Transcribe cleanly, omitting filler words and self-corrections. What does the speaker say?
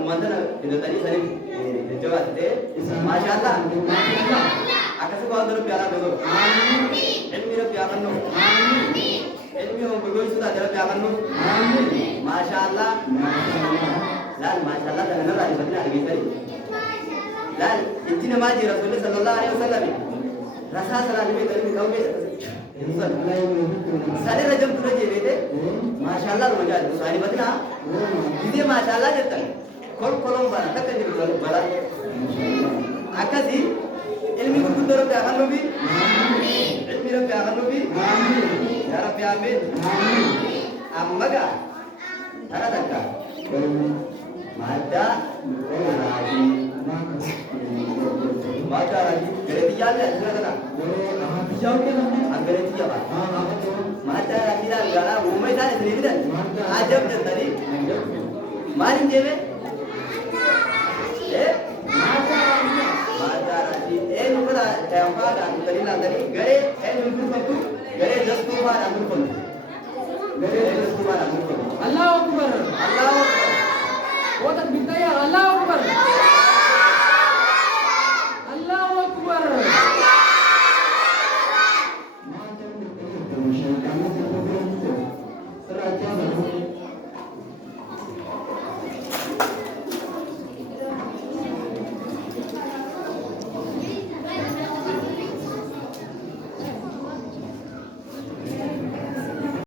ummata hidhatanii sanii jajjabaate maashaallah akkasii waan dura biyyaa laafee godhu ilmi rabbi haa kennu ilmi hongogoysuu taate rabbi haa kennu maashaallah laal maashaallah kana narraa dhifatanii argeessanii laal itti namaa jira rasuulli sallallahu alaihi wasallam rasaa salaanii beekanii qabu Sani rajam tu raja bete, masyaallah roja tu. Sani batin ah, jadi masyaallah jeta. Kolom barat tak jadi barat. Akasi, ilmu guru tu orang akan lebih, ilmu orang akan lebih, cara piambil, ammaga, cara tak. Mada lagi, berarti jalan sudah kena. Jauh ke mana? Berarti jalan. Mada lagi dah, gara umai dah sendiri dah. Ajab dah tadi. Mari jewe. Mada lagi. Nuka dah, tempat dah. Tadi nak tadi. Gare, nuka tu. Gare just tu bar ambil pun. Gare just tu bar ambil pun. Allahu Akbar. Allahu Akbar. वो तक बिकता है अल्लाह अकबर